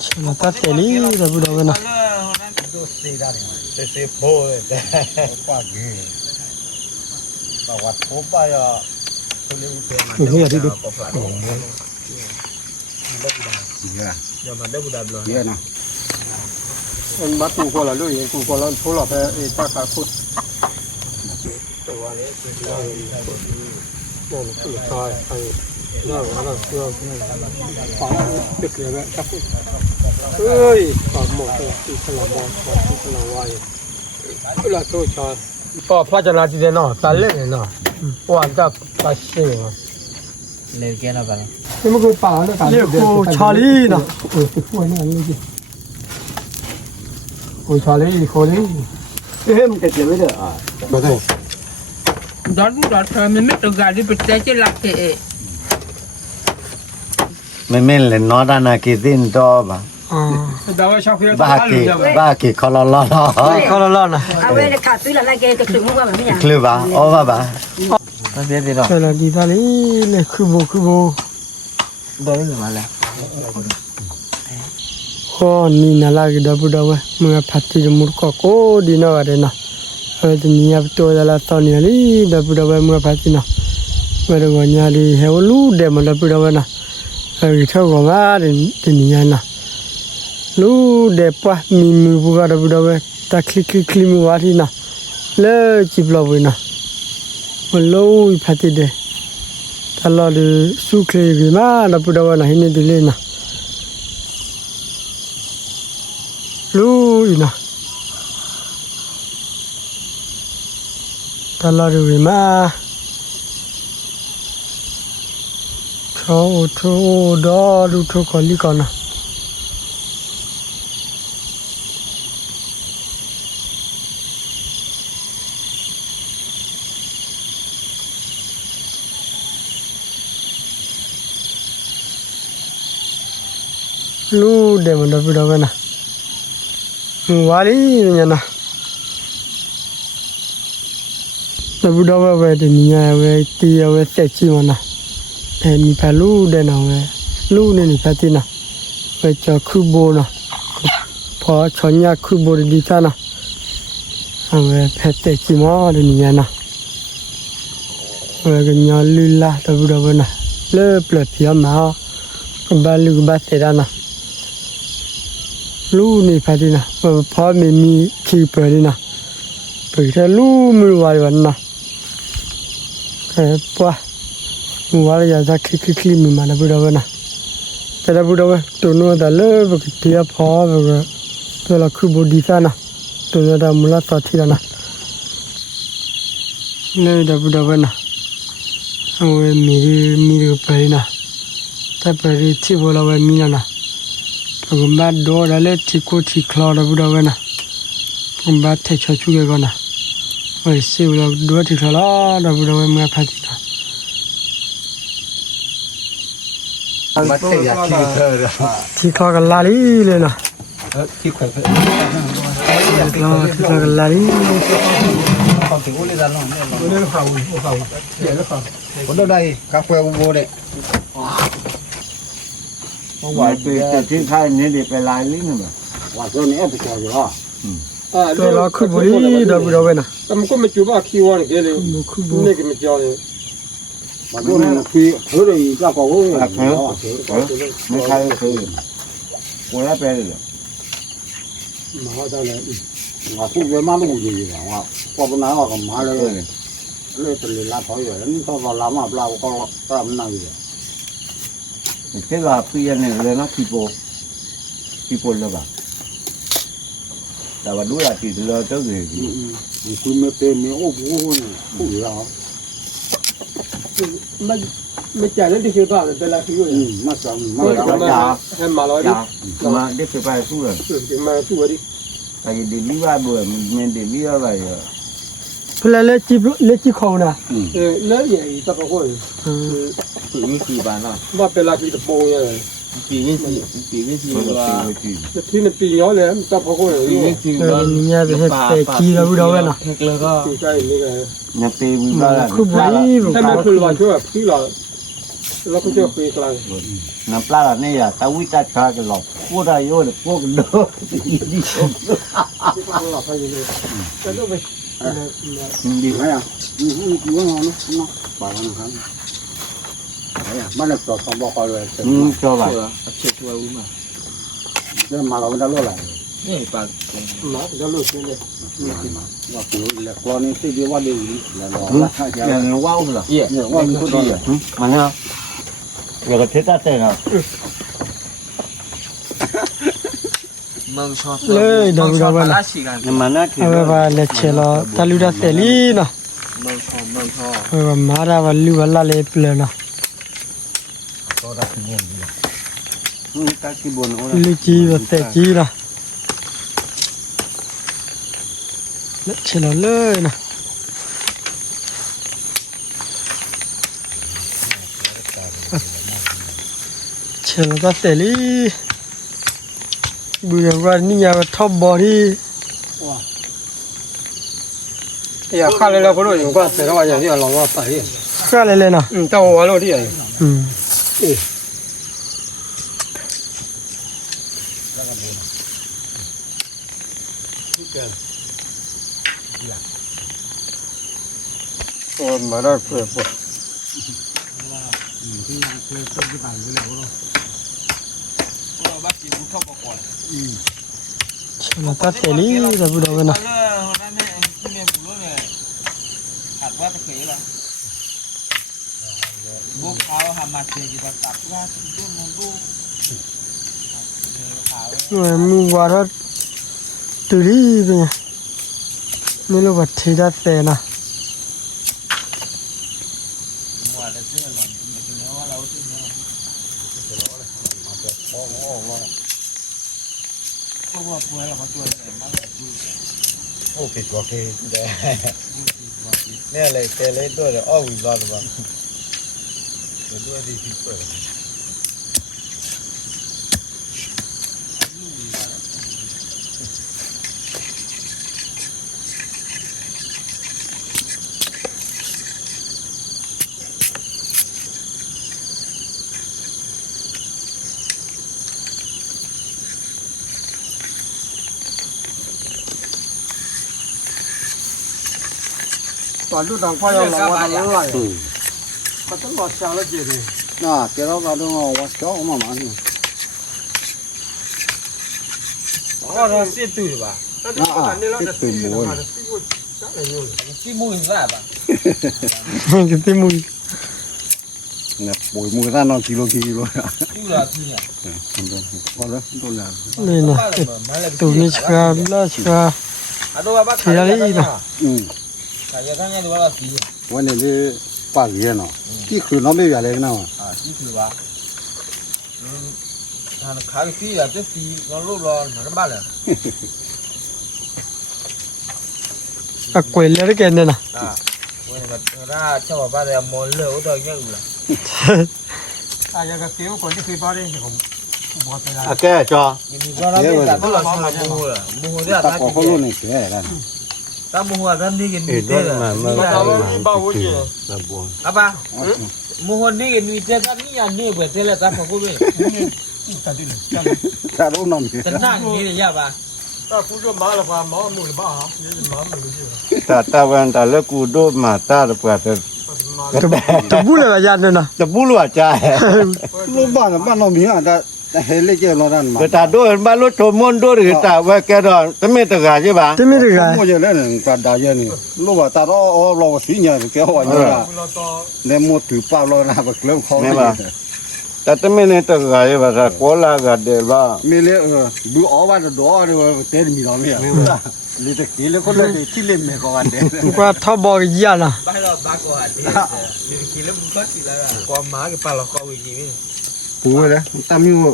Chama tá feliz da buda vena. Se pô, paguei. Bawa copa ya. Ini ada tu. Iya. Jangan ada budak belum. Iya nah. En batu ko la lu ye ku ko la thola pe e ta ka ku. Phát cho nó chỉ để nó ta lên nó, hoàn cả ta xí mà. Lấy cái nào vậy? Nhưng mà cái bảo nó cả. Lấy cô Charlie nè. Cái phôi này lấy gì? Cô Charlie, cô đấy. Cái mình cái gì bây giờ à? Có thể. Đó thôi mình biết được gà đi bịch trái chứ lạc kệ. Mình lên nó ra là cái tin to mà. Ba kỳ khó lo. Khó lo nè. À vậy là cả túi là lại cái chuyện mua mà nhỉ? Klư bà, ô bà. Nó biết gì đâu. Đây là đi ra lấy này khư bồ. Đấy là mà là. Ni nala cái đó bữa đâu mà phát thì một cô đi nào vậy nè. Rồi thì nhà tôi là tao nhà đi đó bữa đâu mà phát thì nè. Mà đâu nhà đi heo lú để mà đó bữa đâu nè. Rồi theo của má thì nhà nè. Lú để quá mì bùa đó bữa đâu ta click mì vào thì nè. Lỡ chụp lâu vậy nè. Mà lâu phát thì để. Ta lo được su kê cái má đó bữa đâu nè hình như lên nè. Lui nè, ta lo được mà, chỗ đó đủ chỗ còn đi còn nè, lu để mình đập đâu vậy nè. Wali nya na bu da we de ni ya we ti ya we set chi ma na ni pha lu de na we lu ni pha ti na we cho khu bo na pho cho nya khu bo di ta na we pha te chi ma de ni ya na we ga nya lu la da bu da we na le ple pia ma ba lu ba te da na lu ni pha đi nè, phá mi khi bơi đi nè, bơi theo lu mi vào đi nè, cái qua, vào đi ra khi mi mà nó bơi đâu nè, cái đó bơi đâu tụi nó đã lỡ với cái tia phá với cái, tôi là khu bơi đi xa nè, tụi nó đã muốn là tạt thì nè, nơi đã bơi đâu nè, rồi mi được bơi nè, ta bơi đi chỉ vào là bơi mi nè. Cũng bắt đồ đã lấy chỉ cô chỉ kho đó bữa đâu vậy nè, cũng bắt thấy cho chú cái con nè, rồi siêu là đồ chỉ kho đó bữa đâu em nghe phát gì nè. Bắt thấy là Chỉ kho cái lá đi lên nè. khi khỏe phải. Chỉ kho cái lá đi. Còn thì uống lên ra nó. Uống khẩu. Để nó khẩu. Có đâu đây? Cà phê vô đây. Ngoài từ thiên khai nên để phải lại lính mà. Ngoài chỗ này phải chờ rồi. Tôi là khu bồ đi đó bữa đâu vậy nè. Tầm có mấy chú bà khi qua này kia này, này cái mấy cháu này. Mà chỗ này khi thử rồi ra có mới khai thử. Qua lá bè rồi. Mà họ sao này? Mà không về má nó gì vậy mà. Qua bên nào còn má rồi. Lấy từ lá thổi rồi, nó có vào làm mà lao có làm nào vậy? Thế là bây này là nó people là bà, là đúng là chỉ là tới gì, cứ mấy tên mấy ô bố này, bố là, mấy trẻ đến thì chưa vào là là khi rồi. mà sao mà em mà nói đi, mà cái cái bài su rồi, mà su đi. tại vì để lý ba bữa mình để lý ba vậy. Phải lấy chi khâu nè. Lấy vậy ta có coi. Tự nhiên gì bạn nào? Mà phải là cái tập bông này. Vì cái gì là khi nó pì nhỏ này ta có coi. Nhà thì hết chi là bữa đâu vậy nè. Cái này cái Nhà tê bữa là khu bồ đi. Thế mà cứ vào chỗ là cứ là แล้วก็จะไปกลาง น้ำปลาเนี่ยตาวิจารณ์กันหรอกพูดอะไรโย่เนี่ยพวกเด้อดีชม ที่กลางหลับไปเลยจะต้องไป ดีไหมอ่ะดีว่าเนาะเนาะไปแล้วนะครับมันเลยต่อสองบอกเลยเจ้าไหน เช็ดตัวอุ้มอ่ะ เรื่องมาเราไม่ได้รู้อะไร นี่ปาก หมาจะลุกเลย ว่าคือเล็กเรานี่ที่ดีว่าดีแล้วเราว้าวเหรอเนี่ยว่ามันก็ดีอ่ะมันเนี่ยเราก็เทสได้ครับ มึงชอบ เลยดับดับ ลา นะ ชิกัน เนี่ยมันน่ากิน เอาไปเล็ดเชลล์ตาลูดาเซลีนะ มึงชอบ เอาไปมาราวัลลูวัลลาเลปเลนะ ตาขี้บนโอ้ย ลิจีวัเตจีนะเล็ดเชลล์เลยนะเชลล์ตาเซลีบุญว่านี่ยาท็อปบอดี้ อย่าข้าเลยแล้วก็รู้อยู่ว่าแต่ละวันอย่างที่เราว่าไป ก็อะไรเลยนะ เจ้าว่าเราที่ไหน อืม โอ้มาได้เพื่อปวด บ้าจีบุกเข้าก่อน เชลล์ตาเซลีดับดับนะ นั่นเนี่ยที่เมียบุรุษเนี่ยหัดว่าตะเกียบละบุกเขาหามาเจออยู่ตัดว่าดูมึงดูเขา มึงว่าเราตุลีเป็นไงไม่รู้ว่าที่ดัดเซนะ มัวแต่เสื้อหล่อนแต่กินแล้วว่าเราที่เนี่ยก็ว่าป่วยเรามาตัวไหนมาแบบดู โอ้ผิดว่าคือเนี่ยเลยแต่เลยด้วยเลยอ้อวิบลาดบ้างด้วยดีที่สุด ตอนดูต่างฝ่ายเราว่าเราไล่มันต้องรอช้าแล้วเจดี น่ะเจ้าเราต้องเอาว่าเจ้ามามาเนี่ย อ๋อเราเสียตู้ป่ะ ที่มือใช่ป่ะ que tem muito เนี่ยป่วยมือด้านนอนกิโลอ่ะ ตู้ละที่เนี่ย พอแล้วตัวแล้ว เลยนะตัวนี้ชักละชัก อะตัวบ้า ที่อะไรนะ ขายกันยังดูว่าสี วันนี้ป้าเรียนเนาะที่คือน้องไม่อะไรกันเนาะ ที่คือว่าทางขายสีอ่ะจะสีเราลูกเราเหมือนบ้านเลย a quella che è nena วันนี้ถ้าชอบบ้านเรามอลเลยโอ้ตัวยังอยู่ละ อยากจะเสียวคนที่เคยบ้านได้ผมบอกไปแล้ว อ่ะแกจ้า ยินดีต้อนรับที่ตัวเราชอบมูฮูละมูฮูเนี่ย ตาขอเขารู้นี่แกกัน ถ้ามูฮูท่านนี่กินมีเต้ละ เราไม่บ้าหัวเจี๋ย อะป่ะมูฮูนี่กินมีเต้ท่านนี่อันนี้เปิดเต้ละท่านเขาพูดเลย ตัดดิเลย ถ้ารู้น้อง แต่นั่งนี่เลยยาป่ะ ถ้าผู้ชมมาแล้วว่าหมอมือบ้าเนี่ยจะมามือเจี๋ย ตาวันตาแล้วกูโดนมาตาแล้วเปิด tu pure la già nena จะบูรู้ว่าใจรู้บ้านน้องมีอ่ะแต่เฮลิเจอร์เราดันมาแต่โดนบ้านรถชมมนโดนหรือตาว่าแกดอนแต่ไม่ตะกาใช่ป่ะ te mi โอ้ regali ยแล้วนี่ตาดาเยนี่รู้ว่าตาเราสีเนี่ยแกว่าเนี่ย เราต่อ แล้วหมดถือป้าเรานะบักเริ่มเขาแต่ไม่เนี่ยตะกาใช่ป่ะโคลากัดเดี๋ยวว่ามีเลยดูอ๋อว่าดอเลยเต้นมีเราเนี่ยนี่ตะกี้แล้วคนละที่เล่นไม่ก่อนเด้ qua thao bò già là บ้านเราบ้านก่อนนี่กินแล้วมันก็กินแล้วก่อนมากับปลาเราก็วิ่งนี่ ปูเลยตามีว่า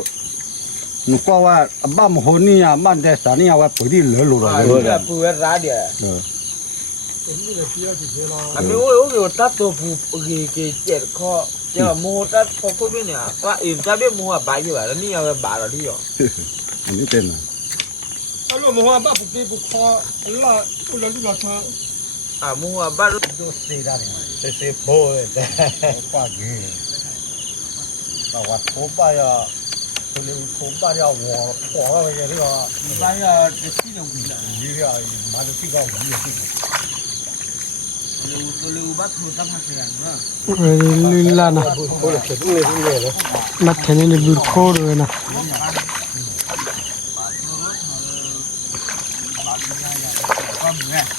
หนูก็ว่าบ้านหัวนี่อ่ะบ้านแต่สานี่ว่าปุ๋ยที่เหลือหลุดเลย ปูร้านเดียวอันนี้โอ้ยตัดตัวปูกี่เจ็ดข้อเจ้ามูตัดพอพูดไปเนี่ยว่าอื่นถ้าเบี้ยมูอ่ะใบอยู่แล้วนี่เอาใบเราที่อยู่ อันนี้เป็น ถ้าลูกมึงว่าบ้าปุกกี้ปุกคอละคุณเราดูเราเธอ มูอ่ะบ้าน ดูสีได้เนี่ยเสียโพเลยแต่ป้ากี้那我头发呀，头发要我了也这个，一般要这几年回来，你呀，妈的这个我也这个。留把头打趴下呢。လူလာနာ 我的铁东西是了。 မထနေနေဘူးခိုးတယ်နာ ကောင်းတယ်။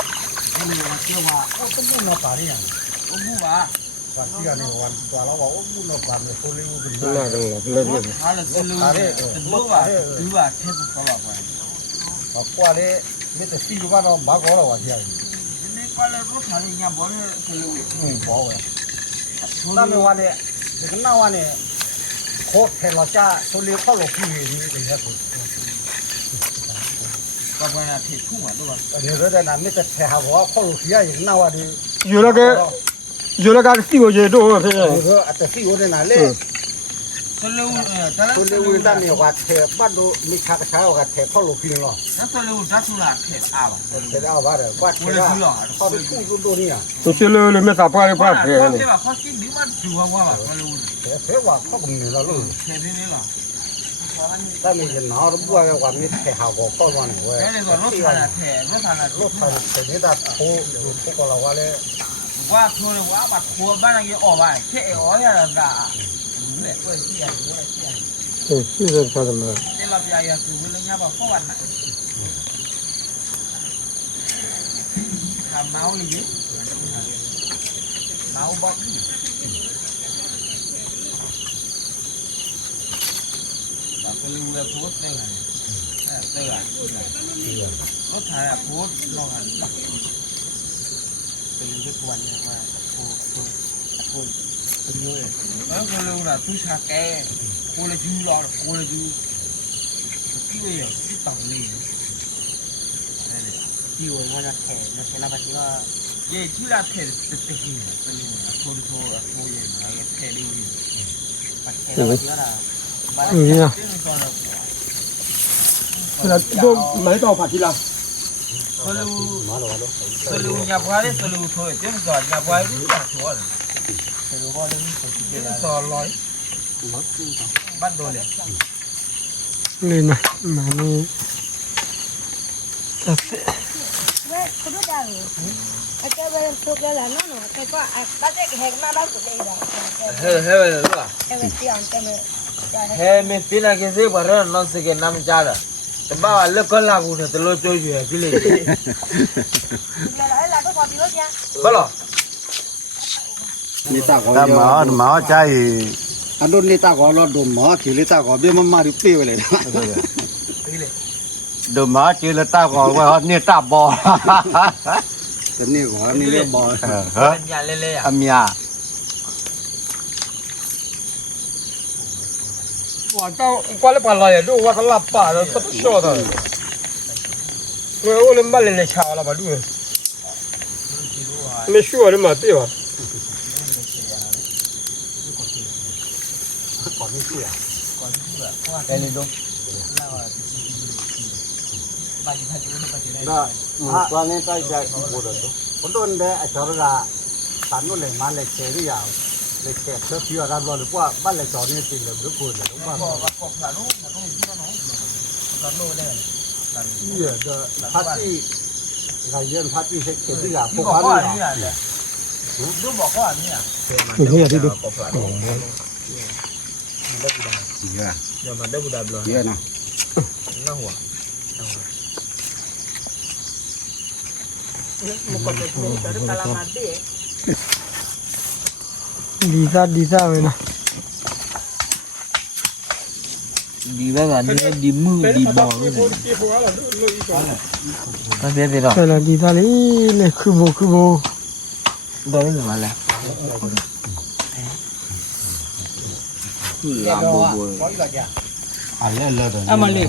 ဒီလိုပြောပါ 我根本没打的呀。 ဘုဘူးပါ 我这样的我抓了我不能把那手里我给那个那个 ။ဟာလည်းစလူတို့ပါသူကထည့်ဖို့တော့ပါ 我挂的没得洗就把那马搞了我天。 ။ဒီနေ့ကလည်းတို့ခါလေးညဘောလေးစလူ။ 包喂。那没完的，这个那完的，可开了家手里跑了几月你人家说。 ဘာဘာရထည့်ထုံးမှာတော့ 你说在那没得开下我跑了几月那完的。 ယူလာကစီကိုရေတော့ဖြစ် 你说这水我在哪里？ စလူတလား 手里为咱的话开，把都没开个车，我开跑了几了。 ။ဒါစလူဓာတ်ထူလာထည့်အားပါ။ 开的二八的，我开的，跑的冲冲多呢。 သူရှင်းလို့လည်းမစားပါရပါဖဲ ဘာ နေ ဖြစ်ပါခေါ်စီဒီမှာဒူဝါပါစလူ 开我跑不明了路。 ထည့်နေလား 咱们是拿着我的话没开下我跑上的我。 ။ဒါလည်းဆိုလို့ထားတာထည့်လို့ထားတာ 路他肯定他拖过了我嘞。 ဝါထိုးလို့ဝါပါထိုးပန်းကြီးအော်ပါထည့်အော်ရတာ။လေကိုကြည့်ရတယ်ကိုကြည့်ရတယ် ရှိတယ်ဖတ်တယ်မ ။ဒီမှာပြရသူဝင်ညပါခေါ်ပါနဲ့။ဟာမောင်းလေးမောင်းဘောက်ကြီးဒါကလေးဝယ်ဖို့တဲ့ငါတဲ့ရလို့ထားရဖို့တော့ဟာเป็นเรื่องวันเนี่ยว่าโอ้เป็นเยอะแล้วก็รู้นะตู้ชาแกโคเลจูรอโคเลจูที่ว่าอย่างที่ต่างเลยนั่นแหละที่ว่ามันจะแข่นะใช่แล้วก็ที่ว่าเย่ที่เราแข่จะเป็นยังไงเป็นยังไงโคเลโคอย่างไรแข่ได้ยังไงมาแข่แล้วที่ว่าบ้านเนี่ยเป็นคนละ တော့မိုင်းတော့ဖတ်ကြည့်လား စလူညာဘွားလေးစလူထိုးတယ်ဆိုတော့ညာဘွားလေးပြန်ထိုးတယ်စလူဘွားလေးဆိုတော့ဆော်လိုက်ဘတ်တော်လေ လေးနာမနီသက် เว้ยคุณดูได้ไอ้แกเวลาทุกเวลานั่นน่ะแกก็บัดเด็กแหกมาบ้านสุดเลยจ้ะ ဟဲ့ဟဲ့လို့လား แกเสี่ยงแกเนี่ย ဟဲ့မင်းပြနာကင်းစေးဘာရနောက်စကနမ်းကြတာတဘာလက်ကလာဘူးတလို့ကြိုးရွယ်ကြည့်လေ ไอ้ล่ะก็พอดีแล้วจ้ะ ဘလို့ 你大哥毛家里，俺都你大哥了，都毛起来大哥，别妈妈就背回来了。 ကြည့်လေ 都毛起来大哥，我你大包，这你个你那包， ညာလဲလဲရ 阿米啊， 哇တော့ကွာလည်းပါလာရတော့ဝါကလာပါတော့သတ်ရှော့တာဝဲဦးလည်းမလည်းလည်းချာလာပါလို့မရှိရမှာတေးပါ တယ်လီတော့ 那昨天在家我的都，我都在小那个，咱们来买来吃的呀，来吃吃皮啊，咱们来把来找你订的不过的，我 ဘောဘာကောလာတော့မတော့ဒီနော်လာလို့လဲ 也的，他自俺人他自己吃的呀， ဒီ 不 ဘော 管 ကော 你 အ 呀。 မြာလေတို့ဘောကောအမြာ ဒီရဒီတော့ ညမတက်ဘူးဒါဘလို့ 也呢， နော်ဟော ဒီစားပဲနော် ဒီဘက်ကဒီမှုဒီဘောလို့ ဒီပေါ်လာလို့လို့ဤတော့ ဘာဖြစ်တယ်တော့ ဆယ်လာဒီစားလေးလေခုဘခုဘ ဘာလဲမလဲလာဘောဘော 俺来了的。 အမလေး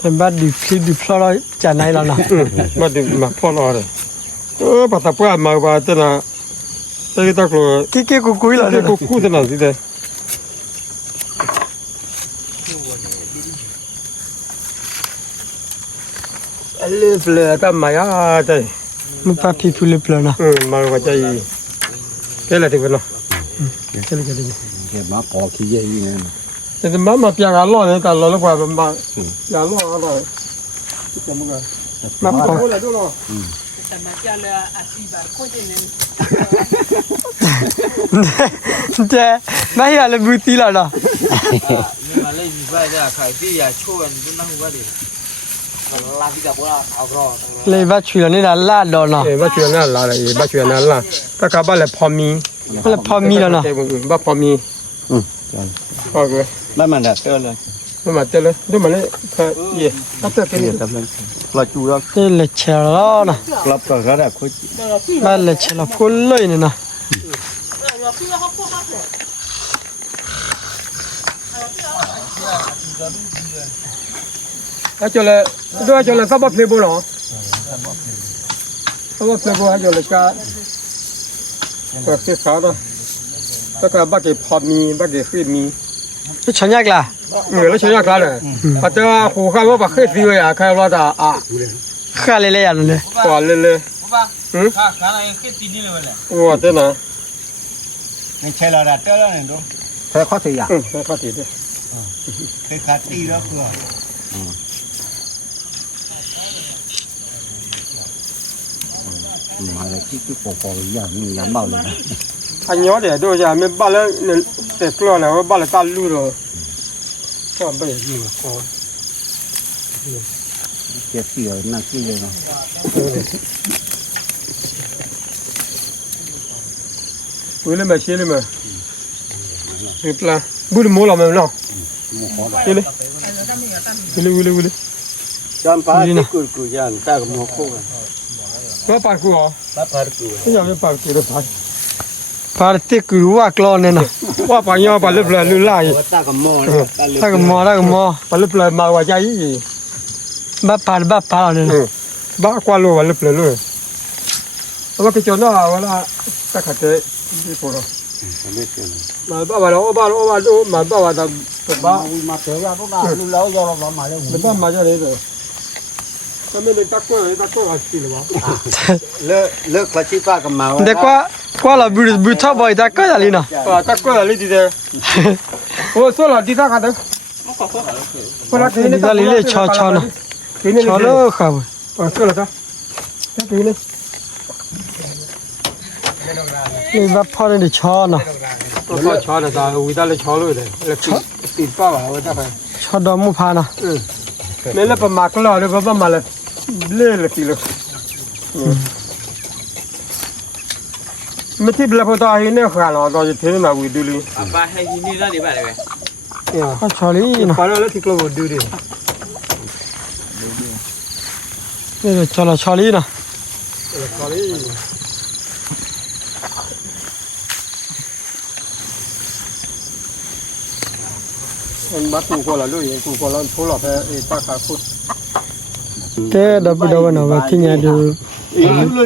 တပတ်ဒီဖြစ်ဒီဖလာချန်နိုင်လားနော် မတ်မဖော်လာတယ်ဘာသာပွားမှာပါတဲ့နာတေးတော့ကို ကိကိကိုကိုလာ ဒီ တယ် ကိုကုသနာစီတဲ့ အလေးဖလာ ကမယာတဲ့ မပါဖီဖူလေပလနာ မာဝကြိ cái là thì vậy nó cái là cái má có khí gì này thì mà bia gà lo này cả lo nó qua mà gà lo nó cái mà cái mà có là đâu mà cha là asiba có gì nên thế mấy giờ là bùi tí là đó nhưng mà lấy như vậy là phải đi à chua anh cũng không có được làm gì cả bố là áo rồi lấy bắt chuyện này là lát đó nó bắt chuyện là bắt chuyện là các cái bắt là phô mi là phô mi đó nó bắt phô mi ok bắt mà đặt tơ lên nhưng mà tơ lên nhưng mà lấy cái gì bắt tơ cái gì là chủ đó đây là chè đó nè lập tờ ra là khối đây là chè là cuốn lưỡi này nè cho là sao bắt phê bồ nó sao bắt phê bồ cho là cái sao đó cái bắt cái phô mi bắt cái phê mi cái chén nhạc là người nó chơi nhạc là bắt đầu hồ khai bắt khơi gì vậy à khai bắt đầu à khai lên ăn lên quả lên khá là cái gì nữa vậy哇真的 mình chơi là đặt tơ lên đúng thế khó thì à cái khó thì đấy cái khát đi đó vừa mà là cái phò giờ mình dám bảo rồi anh nhớ để đôi giờ mình bắt lên để clo này bắt lên ta lưu rồi có bây giờ gì mà có cái gì ở nãy kia rồi quên lên mà xí lên mà được là bữa mua làm nào quên lên quên lên cho phá cái cùi ra ta cũng mua khô có bạn của họ ta phá cùi cái nhà bạn của nó phải tiết cử qua clo này nè qua bạn nhau bạn lớp là lưu lại ta cũng mua ta cầm mò bạn lớp là mà qua trái gì bắt phá này nè bắt qua luôn bạn lớp là luôn và cái chỗ đó là ta khát đấy đi phố đó mà ba đó mà ba đó mà thế ra nó đã lưu lâu rồi mà mà mình ba mà cho đấy rồi cái mình ta qua là gì mà lỡ phải chỉ ba cái màu để qua là bùi thao bồi ta cái gì nè ta qua là đi đây ô số là đi ta cả đấy đi ra lấy lấy cho nè cho nó khảo số là ta cái gì này lấy bắt phao để cho nè cho là ta uy ta lấy cho rồi đấy là tìm ba vào ta phải cho đó mua phá nè nên là bầm mạc lo rồi bầm mà là lên là kilo mấy thứ là phụ ta hiện nay khá là đó thế nào uy đi ba hay gì nữa đi bạn này có cho lý nè phải là thì kilo đi đi đây là cho lý nè cho lý anh bắt cụ qua là lui cụ qua là thua là phải ta khá phút thế đó bây giờ nó về thì nhà được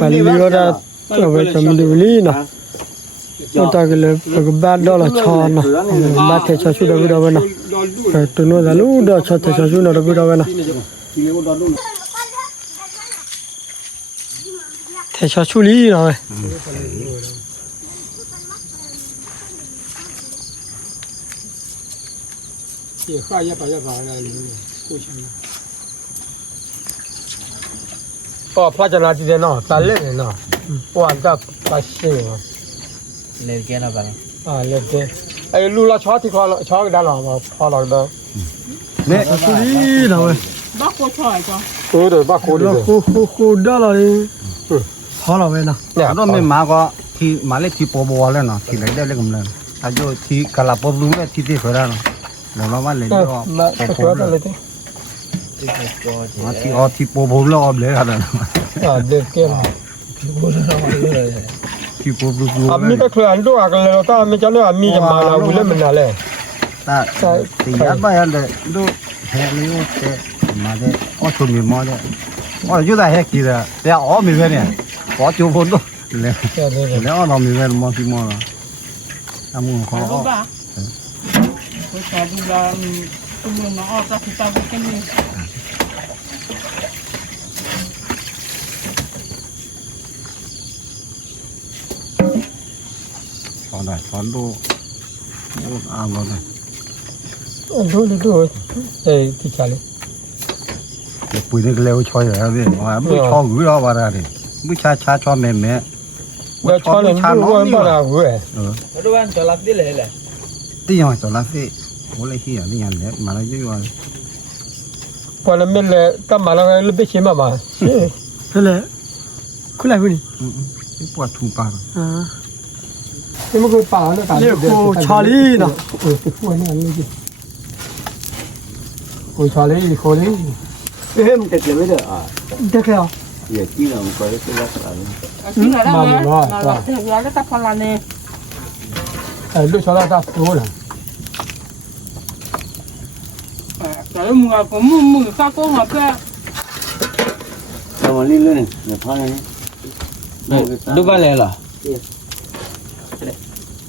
phải lừa ra về cho mình được lý nè chúng ta cái là cái ba đó là cho nè ba thế cho chú đó bây giờ nè phải tụi nó là lúc đó cho thế cho chú nó đó bây giờ nè thế cho chú lý rồi也发也把也发了，过去了。哦，发展哪几天呢？打累呢？哇，这把心啊！lên kia là bạn啊，累的。哎，路了桥提高了，桥给咱了嘛，跑了的。nè chú lý rồi bác cô trời cho对对，把锅里的。khu đó là đi khó là vậy nè nè đó mình mà có thì mà lấy thì bò bò lên nó thì lấy đây lấy cầm lên à rồi thì cả là bò luôn đấy thì phải ra nó mà lấy đó mà cái đó là lấy thế. mà thì bò bò lo lấy ra rồi À, để kia. thì bò bò À, mi cái khởi anh đó cái là ta mi cho nó mi cho mà là vui lên mình là lên. ta thì giá bao nhiêu đấy đó hè lấy cái mà đấy ở chỗ mình mua đấy ở chỗ này hết kì rồi để ở mình về nè có chỗ vốn đó lấy ở nó mình về mua thì mua rồi ta mua khó cô trời đi là tôi muốn nó ra thì tao cái gì ช้อนได้ช้อนดูอ่างเลย ดูที่ชาเลย เดี๋ยวปุ๋ยนี่ก็เร็วช่วยแล้วพี่ว่าไม่ช่อหือเอาอะไรดิไม่ช้าช่อแม่ ว่าชาเลยดูว่าบ้าหัว Aduh kan tolak dia lah. ตีหน่อยตัวละสิโอ้เลยที่อย่างนี้อย่างเนี้ยมาแล้วยุ่ย พอแล้วไม่เลยก็มาแล้วเลยไปเชื่อมานั่นแหละคุณอะไรคุณนี่ ไม่ปวดถุงปาก นี่มันคือป่าเนี่ยกันเนี่ยโอ้ชาลีนะติดหัวเนี่ยเลยจิโอ้ชาลีโคลีมันจะเก็บไว้เด้อเด็กแล้ว อย่าจี้เราไปได้ตัวละอะไร Tinggal dah. Malah tinggal dah tak pala ni. ดูชาลาตาโซ่ละ Kalau muka kamu tak kau apa? แต่วันนี้เลยเนี่ยพ่อเนี่ย Dua balik lah.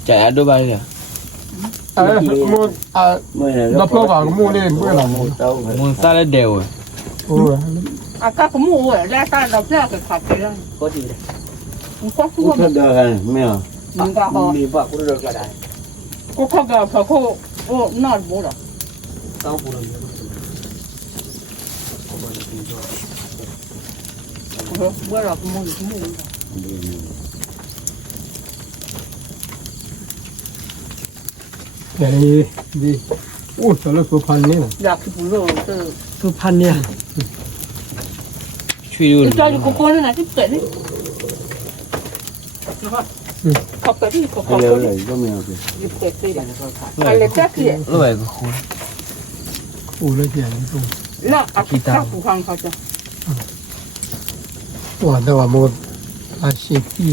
Cak ada balik. มูนับเท่ากับมูนี่เมื่อไหร่ Mun salah dewa. โอ้ Akak kamu dah tak ada pula ke kaki lah. Kau tidak. Kau พู suka ดเดินกันไม่เอา muka kau. Ni pak aku dah kada. Kau kagak kau oh nak bola. Tahu pun. Bola kamu kamu. เดี๋ยวดีโอ้ชาลาสุพรรณเนี่ย Dah kepuluh tu. สุพรรณเนี่ย Cui dulu. Itu ada kau ni nanti pekat ni. Kau tadi kau เร็วเลยก็ไม่เอาสิ pekat tu dah. Kalau tak dia. Lu baik aku. โอ้เลยเจ๋งตรง Nak aku tak bukan kau tu. ว่าแต่ว่ามูอาชีพที่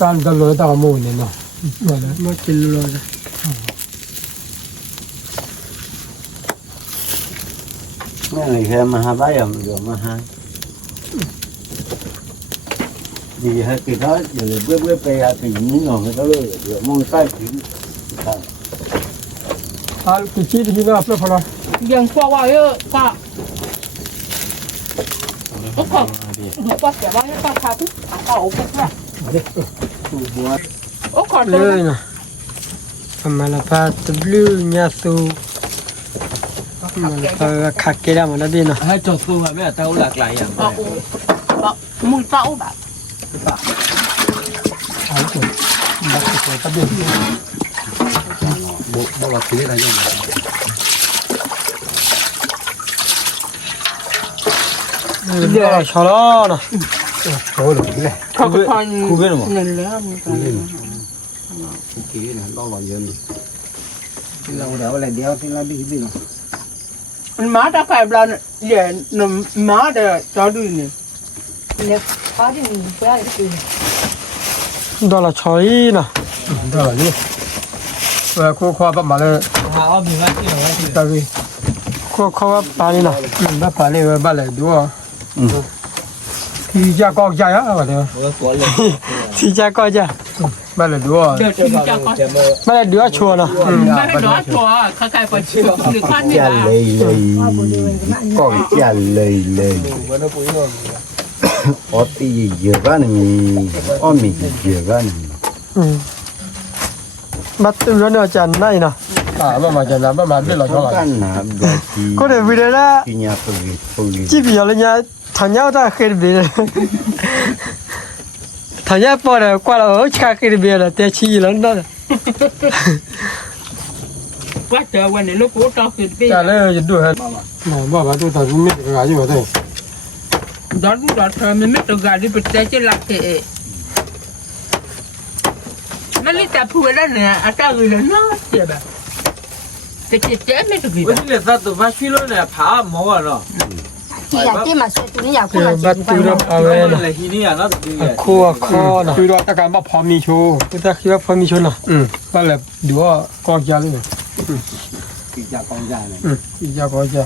การตลอดตามูเนี่ยเนาะว่าแล้วมากินเลยนะ ไม่เลยแค่มาหาบ้านอย่างเดียวมาหาดีให้กินเขาเดี๋ยวเบื่อไปหากินนี่หน่อยก็เลยเดี๋ยวมองใต้ถึง ไปชี้ที่นี่นะเพื่อนพลัง Yang kuat ya kak. Okey. Lepas siapa yang tak satu, tak okey lah. Okey เล tu. ยนะทำมาละพาตบลูญาสูมาละพาขัดเกล้ามันได้ดีนะ Hai cok tu mai tahu lah klien. Mu tahu tak? เอาเถอะบักเถอะตะเบียน บอกว่าคืออะไรอย่างเงี้ย เดี๋ยวชะลอนะโอ้โหเลย Kau kan. Kubur mah. Nelah mu tahu. คือเนี่ยต้องรอเยอะนี่ที่เราเดี๋ยวอะไรเดี๋ยวที่เราดีดี Mak dah kai belan dia mak dah jadu ni. Ni kau ni buat itu. ดอลลาร์ชอยนะดอลลาร์นี่เวลาคู่ควาแบบมาเลย Ha, abi nak kira lagi. ตะกี้คู่ควาปานี่นะแบบปานี่แบบอะไรดูอ่ะที่จะกอกใจอ่ะแบบนี้ Gua kuala. ที่จะกอกใจแบบอะไรดูอ่ะ Dia cinta kau. แบบอะไรดูอ่ะชัวร์นะ Mana doa tua, kakak pasti dekat ni จะ lah. เลยก็จะเลยอ๋อตีเยอะกันนี่อ๋อมีเยอะกันนี่ มาตื่นแล้วจะไหนนะมาจะนะมาเดี๋ยวเราจะ กันนะแบบที่ ก็เดี๋ยววิดีโอละ ที่เนี่ยปุ๋ย จีบอย่างนี้ทันยาวตาเคยเบียร์ทันยาวพอแล้วกว่าเราชักเคยเบียร์แล้วแต่ชี้แล้วนั่น Buat jawan ni lu kau tak kerja. จะเลยจะดูฮะมาว่าตัวตาคุณไม่กระไรอยู่ว่าแต่ Dulu dah kami tu gadi percaya lah ke. Mali tak puas ni, ada gila nak siapa? Cecek ni tu gila. Wes ni satu masih lo ni apa mau lah. Tiada masuk tu ni aku เดี๋ยว nak บัดตูรับเอาไว้นะ Lagi ni ah nak tu. คู่คอนะคือเราต้องการมาพอมีโชว์แต่คิดว่าพอมีโชว์นะก็เลยดูว่ากอกยาเลย ที่จะกองยาเนี่ย อีกากอกยา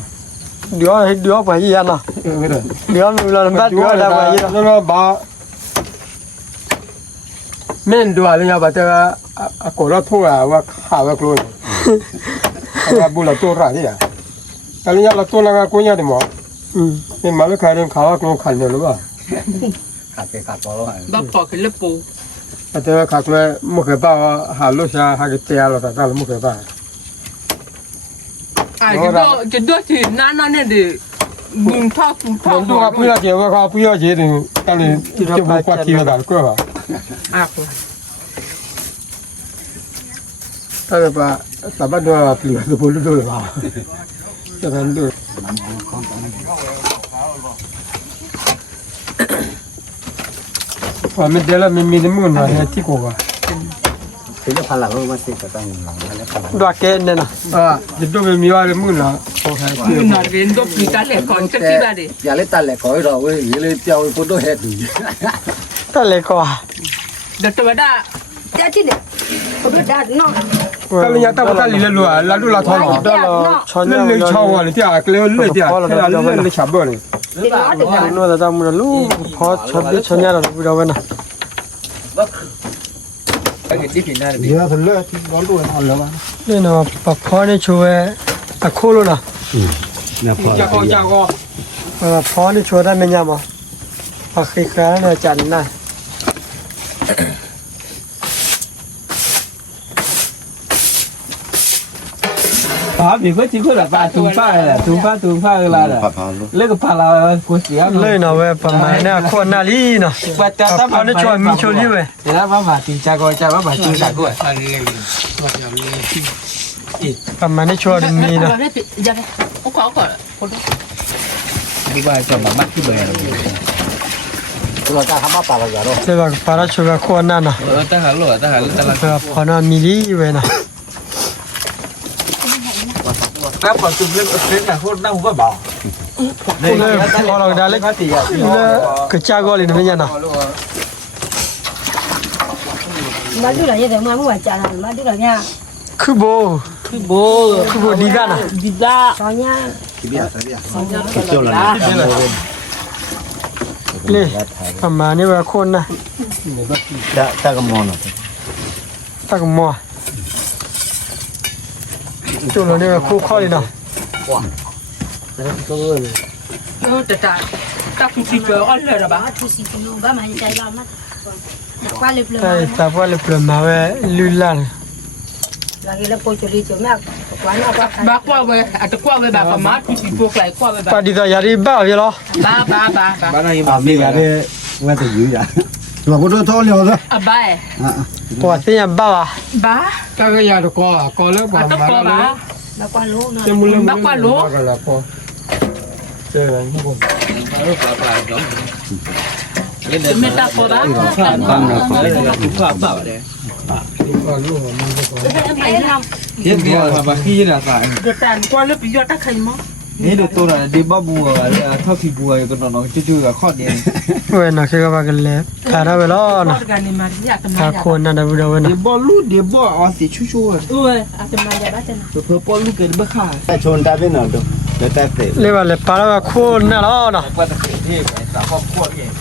เดี๋ยวไปยี่ยันนะเดี๋ยวมีเราบัดเดี๋ยวเราไปยี่แล้วก็บ้าแม่นดูอะไรอย่างแบบแต่ก็เราทั่วว่าข้าวกล้วยว่าบุหรี่ตัวอะไรเนี่ยอะไรอย่างเราตัวอะไรก็ยังได้หมดเป็นมาไม่ขายเรื่องข้าวกล้วยขันเนี่ยหรือเปล่า ขาดไปขาดตัวแล้ว Bapak ke lepu. แต่ขาคุณมุขบ้าหาลูกชายหาเตี้ยแล้วก็มุขบ้าจะดูที่นั่นเนี่ยดิบุญท่าบุญท่า ผมดูว่าผู้ใหญ่เกี่ยวกับเขาผู้ใหญ่เกี่ยวถึงตอนนี้จะบุกกว่าที่เราก็ว่าถ้าแบบสบายด้วยเปลี่ยนตัวผู้ดูว่าจะเป็นดูว่าไม่เดี๋ยวเราไม่มีน้ำมันนะที่กูว่าถึงจะพลังมาสิก็ต้องหลังแล้วพลัง ดอกเกนเนี่ยนะจะดูไม่มีว่าน้ำมันนะโอเคบุญน่ะเรียนดูปีกันเลยก่อนจะที่บ้านดิอย่าเล่นตันแหละขอให้เราเว้ยอย่าเล่นเจ้าคนตัวเฮ็ดดี ตั้งเลยก็เดี๋ยวตัวด้าจะที่เด็กคนด้าเนาะก็เลยอยากตั้งว่าลีเลยรัวแล้วดูเราท้องหรอเล่นเลยชาวอะไรที่อ่ะเล่นเลยที่อ่ะแค่เล่นเลยฉับเลยนู่นแต่ตามมันลูกพอชับดิฉันเนี่ยเราไปดูกันนะเยอะถึงเลยที่ร้อนด้วยเอาแล้ววะนี่นะปะพอนี่ช่วยตะโคโลนะเนี่ยพอพอนี่ช่วยได้ไหมเนี่ยมั้งปะขี้คร้าเนี่ยจันนะมีคนที่คนละปลาถุงผ้าเลยถุงผ้าเวลาเลยเลิกกับปลาเรากูเสียเลยนะเว้ยประมาณเนี่ยคนน่าลีนะพอนี่ช่วยมีช่วยดีเว้ยเดี๋ยวมาตีจาก็จะมาตีจากกูประมาณนี้ช่วยมีนะอย่าไปโอ้ขอก่อนคนดีกว่าจะมาที่เบอร์เราจะทำมาปลาอะไรหรอเจ้าปลาช่วยคนนั่นนะทหารหลวงทหารตลาดพอน่ามีดีเว้ยนะแป๊บก่อนจุ่มเล่นเล่นโคตรน่าหัวเบาเลยพอเราได้เล็กกระจายก็เลยไม่ยันนะมาดูอะไรอย่างมาเมื่อวานจานมาดูอะไรเนี่ยคือโบดีกันนะดีจ้าตอนนี้เจ้าละเลยประมาณนี้ว่าคนนะตากระมอนตากมอจุดเราเนี่ยคู่ข้อเลยนะแต่ตาคุณสิเปอร์อันเลยนะบ้าทุกสิ่งที่รู้ก็มันใจเรามากกว่าเล็บเลยใช่แต่ว่าเล็บเลยมาเว้ยลุยลันลากเล็บโคตรดีจังมากกว่าน่าบ้ากว่าเว้ยอาจจะกว่าเว้ยบ้าประมาณทุกสิ่งพวกไรกว่าเว้ยบ้าปฏิทินยาดีบ้าใช่หรอบ้ามีอะไรว่าจะยืดอ่ะเราก็ต้องท้องเลี้ยวเลยบ้าปวดเสียบ้าบ้าก็ยาตัวก็เลิกบ้าบ้ากว่าลูกเนาะบ้ากว่าลูกเจออะไรพวกผมไม่ตาปวดบ้าเทียบเดียวกับขี้น่ะสายเดี๋ยวแต่กว่าเลิกไปยอดตะไคร้มั้งนี่เดี๋ยวตัวน่ะดิบ้าบัวเท่าพี่บัวก็น้องๆจืดๆกับข้อเดียวเว้ยนะคือว่ากันแล้วแต่ถ้าเวลานะถ้าคนนั่นได้ดูเว้ยนะเดี๋ยวบอลลูเดี๋ยวบอลเอาสิชูๆเว้ยอาจจะมาได้บ้างจ้ะเพื่อบอลลูเกิดบ้าค่ะแต่ชนตาเป็นหน่อยดูเดี๋ยวแต่เตะเรียกว่าเลยปลาว่าคนนั่นแล้วนะว่าแต่ที่สาวครอบครัวเอง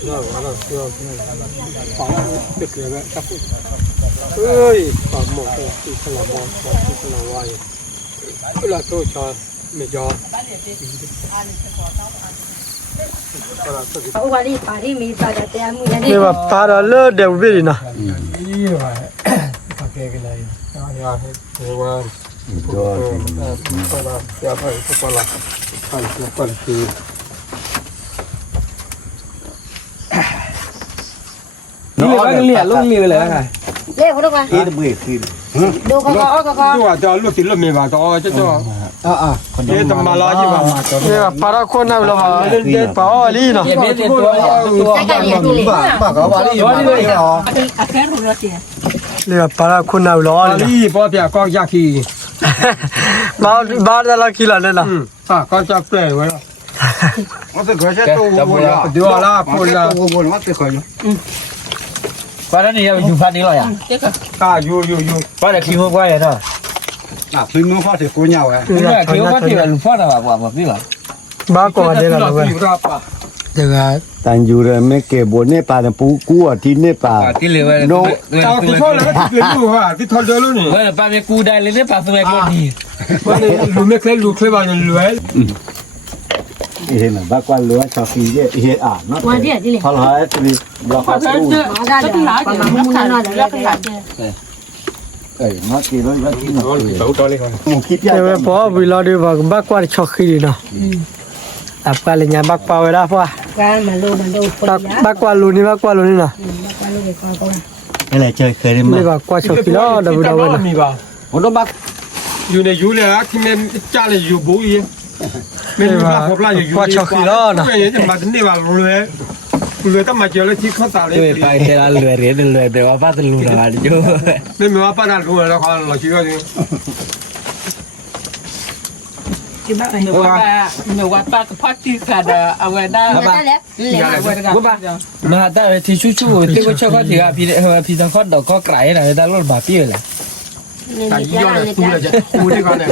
เฮ้ยปากหมดเลยที่ขลังมองที่ขลังวายเวลาโตชาไม่ยอมวันนี้ปารีมีปาจะเตะมือยันนี่ว่าปลาเลิศเดี๋ยววิ่งนะนี่ว่าปากแกกันเลยยาให้เทวันปลาอยาไปปลาปลาคือนี่เลยว่าเรียนลุงเรียนเลยไงเรียกเขาด้วยกันดูเขาดูว่าจะลูกศิลป์มีว่าจะจะเนี่ยตำมาลาจีว่าเนี่ยปลาคนนั่นเราเล่นปลาลีนะปลาเขาว่าลีว่าลีเหรอเนี่ยปลาคนนั่นเราลีปลาเปียก็ยาคีบ้าจะละกี่ล้านเนี่ยนะก็จะเปลี่ยนไว้ว่าจะเคยใช้ตัววัวดูละพูดละวัวว่าจะเคยปลาเนี่ยอยู่พันนี้เลยอ่ะอยู่ปลาเนี่ยคิ้วกว่าเลยเนาะคือมือพ่อถือกูเหนียวไงคิ้วกว่าที่หลวงพ่อน่ะแบบนี่เหรอบ้าก่อนเดี๋ยวเราไป这个但有人没给我那把的不过的那把，ที่เหลือ no， เจ้าที่ชอบเลยก็ที่อยู่ฮะที่ทอดเจอแล้วนี่ ว่าป้าไม่กูได้เลยเนี่ยป้าสมัยก่อนดี ว่านี่รู้ไม่เคยรู้เคยว่าจะรวย เห็นไหมบ้านกวนรวยชาวฟีเย่เห็นอ่ะนะ 我这这里， พอเราจะมีเราขอสู้ 马大的，把马木木那的，要不然的。 เอ้ยมากี่ร้อยมากี่หน่อย เจ้าตัวเลยครับ โอ้คิดยาก 这个包为了的话，把瓜的巧克力呢，把人家把瓜为了啵，关马路把瓜路呢，把瓜路呢，马路给关关。 ไม่ไรเจอเคยได้มา 那个瓜巧克力了，对不对？ มีป่ะ ผมต้องบัก อยู่ในอยู่เลยที่มันจ้าเลยอยู่บุยไม่มีปลาพบปลาอยู่ไม่เห็นจะมาถึงนี่ว่ารวยต้องมาเจอแล้วที่เขาตาเลย ด้วยไปเจอรวยเรียนรวยแต่ว่าป้าจะรู้นะอยู่ ไม่มีว่าป้าได้รวยแล้วเขาเราคิดว่าจริง ที่บ้านหนูว่าป้ากับพ่อที่สัตว์เอาไว้ได้ 马大嘞， กูป้ามาแต่ที่ชู้ที่กูชอบก็ที่พี่สังคมดอกก็ไกลนะแต่รถบาปี้เลย แต่ยี่ห้อเนี่ยกูเลยจะกูที่เขาเนี่ย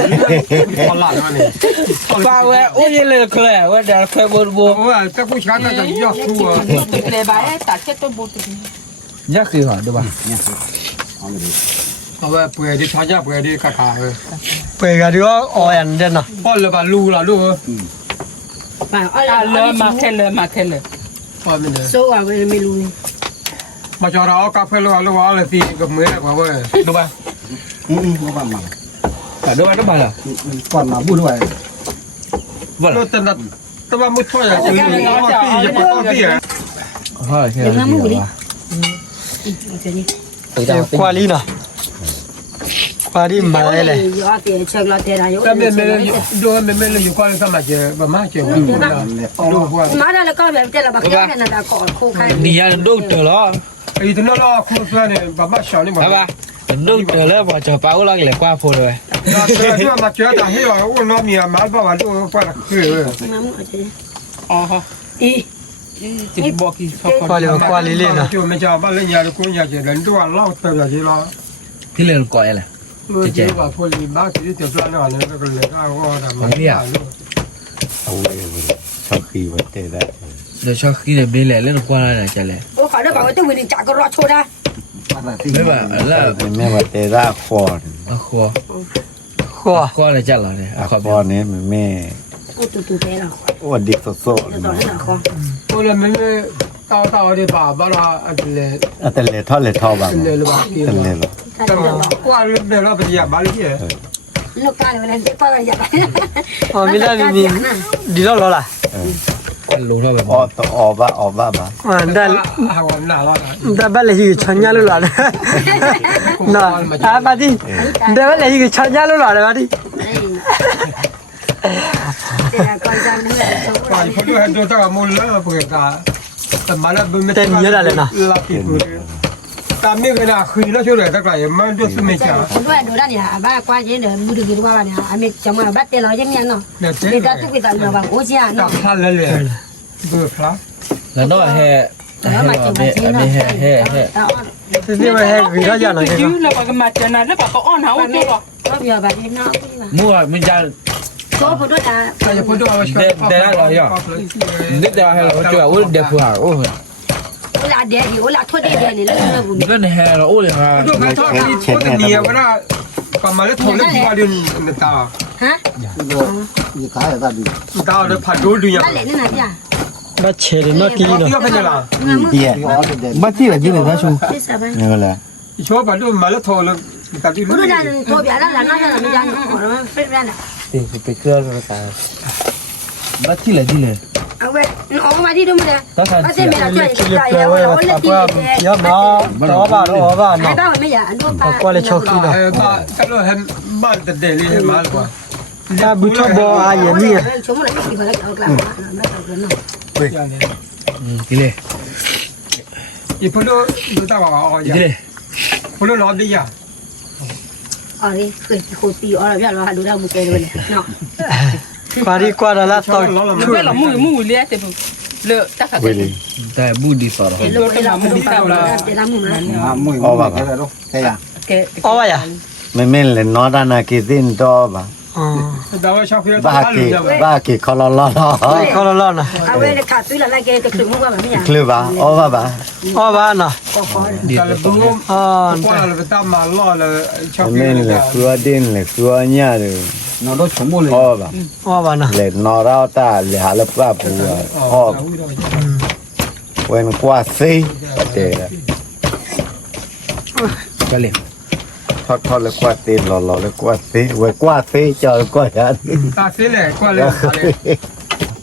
ตลาดมันเนี่ย ป้าเว้ยโอ้ยเลยเคยว่าเดี๋ยวเคยบนบัว ว่าแต่กูช้าแต่ยี่ห้อกูอ่ะ เลยบ้านตัดแค่ตัวบุตร ยักษ์คือหรอดูป่ะ เอาไว้เปลือยที่ท้ายาเปลือยที่ขาขาเลย 这个就熬人的呢， พ่อเลยป่ะลูละลู 把二 เลยมาแค่เลย พ่อไม่เนี่ย 收啊，我也没录呢。 มาจอเรากาแฟเราเราอะไรตีกับมือแล้วกว่าเว้ย ดูป่ะ มาบ้านมา ดูป่ะดูป่ะล่ะ ก่อนมาบุญด้วย เราแต่ว่ามุดพ่ออยากจะตีอย่าปต้องตีอ่ะ เฮ้ย 有那木的，我这里。瓜里呢，瓜里买来嘞，有啊，别吃了，别了，有。 แต่ไม่ดูไม่เลยอยู่ก่อนสมัยเจอแบบมาเจอดูพวก 马大的高原对了吧？高原那搞抠开。 นี่ยังดูเจอแล้ว ไอ้ตัวนั้นเราคุ้มเสื้อเนี่ยแบบมาเฉานี่หมด ใช่ป่ะดูเจอแล้วพอเจอป้าก็ลังเลยกว่าพูดเลย ที่มาเจอแต่ให้เราอ้วนน้องมีมาบ้าว่าดูว่าคือ 马木这里。 อ๋อฮะ 咦， จะบอกกี่ข้อ 瓜里瓜里嘞呢，就没叫把人家的公家去人多老得了去了。 ที่เรียนก่อยอะไร 这把破里把自己丢出来了，那个人啊，我他妈。 เอาไว้ชาวฟีวันเตะได้ เดี๋ยวชอบคิดแบบนี้แหละเล่นกว่าอะไรจะเลย 我反正把我对我的价格拉出来。 ไม่แบบแล้ว แม่ว่าเตะได้คอ ขอ 嚯， ขออะไรจัดเหรอเนี่ยขอ คอนี้มันแม่ 我都白了， อ้วนดิกโซ่ 要找人喝。后来妹妹到的爸爸啦，来 แต่เลยทอดเลยทอบ้าง 来了吧？ แต่เลยหรอ 看这个，挂了来了不也把你去？你干了来，这放了也。哦，没得你到老了， รู้เท่าแบบ ออต่อบ้าบ้า 但还我拿了。但把那些全家都拿了，那啊把的，但把那些全家都拿了把的，这个高山那个。挂一破就还多大个木了不给干，怎么了不没？拉皮裤的，咱们个那黑了就来这个也蛮就是没讲。很多人都让你把关键的木头给你挂了，还没怎么把电脑一面呢？那这给他都给他那吧，我讲打呢。他来了，不是他。 แล้วน้อยแห่แห่แห่ 这地方还为啥讲呢？这 ยื 个 ดแล้วก็มาเจอนะแล้วก็อ้อนหาว่าจุ๊บ 我不要把这拿回去吧。 มั่วมันจะ 说不多的， 哎呀，不多我去。 นึกแต่ให้เราจุ๊บอุ้ยเดี๋ยวผัวโอ้ย 我俩爹的，我俩拖爹爹的，那个不。 นั่นแห่เราโอ้เลยครับ 就看他我的你我那干嘛的头的地方的那大，啊？你打也打的，大的怕肉的呀。那来的哪家？那切的那给我呢？要看见了，爹，没记了，记得他说这啥办？那个嘞，你瞧把肉买了头了，大的。我都让人左边了，那家没家呢，我们随便的。 ติดไปเกลือแล้วกันบัดที่เลยที่เลย 啊喂，我买的都没得，我这边了这里这里，不要我来不要要拿老把老把还呢，把我们家都把。过来巧克力呢，哎，把这个还买的得哩，还买了吧？那不错不啊也你，全部来一起回来搞干嘛？那搞个弄。ที่เลย 你不能都大娃娃呀 ที่，เลย 不能老的呀。哦嘞，会比我那边了，还留到不给了嘞，喏。瓜里瓜的那到处 เวลามู่เลี้ยแต่เลอะตะขัด 为了 แต่บูดีสอร์ 给了给了，我们把了，给他们了。啊，没，哦吧，对呀， แก 哦呀，妹妹嘞，拿到那给人多吧， ဒါပဲရှောက်ပြ ba ke khala la เขาละๆนะ 啊，为了卡对了，那个水木瓜嘛，没呀？ kle ba o ba อ๋อบ้านนะ ဒါလည်းဘုံ อ๋อ ကွာလည်းတမလောလည်းရှောက်ပြ men le kua din le kua nya de no do chomo le o ba อ๋อบ้านนะ le no ra ta le ha le pa pu o wen kwa se te vale thoát le qua tên lò le qua thế về qua thế chờ qua ra တာဆေးလေကွာလေ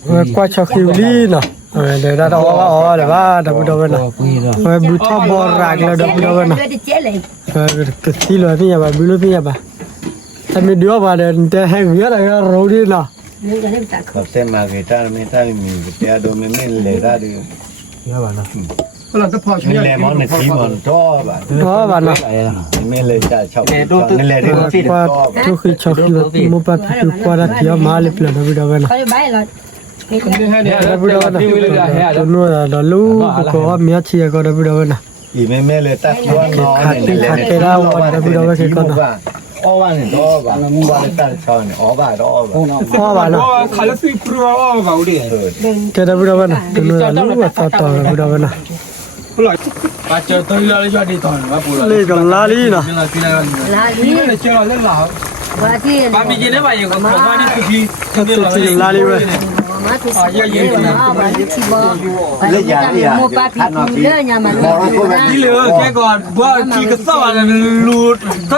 เว้ยกว่าชอคิวลีเนาะเดี๋ยวเราว่าอ๋อเดี๋ยวว่าดับดับนะเว้ยบุตรบอรากแล้วดับดับนะ 对的，接嘞。ก็ที่เลยพี่อย่าไปบิโลพี่อย่าไปแต่ไม่ดูว่าเดี๋ยวจะให้เยอะอะไรก็รู้ดีเนาะ 那个那个咋 có xem mà người ta mình ta mình cái đồ mình lấy ra đi เยอะบ้านะ ဟုတ်လားတဖောက်ချင်း mình lấy món này chỉ món to bạn อ๋อบ้านะ mình lấy ra chọc mình lấy đi กว่าทุกชอคิวมุปะพี่กว่าได้ที่มาเลยเปล่าดับดับนะ 快点买了。 ดับดับนะตัวนู้นเราลูกก็มีอาชีพก็ดับดับนะ thì mình lấy ta qua nóขาดเกล้าวันดับดับแค่ก่อนนะ ó ba này to bạn qua lấy ta cho này ó ba đó อ๋อบ้านะ ခါလစီပရောဘာဦးလေ แกดับดับนะตัวนู้นเราลูกต่อต่อดับดับนะ ဟုတ်လားပါချေတော်ရလေးရတဲ့တော်ဘာပူလာ เลยกันลาลีนะ မင်းလာပြလိုက် 哪 ဒီ 里？ လေကျော်လည်းလာ 我这 ဘာမင်းနေပါရင်ဘာဘာနေပြီခက်တယ်လာလေ ลาลีเว้ย 妈这是也有嘛，我这吃不。莫把皮皮了，伢们。 ဒီလေကဲကောဘာချီကစောရလူတ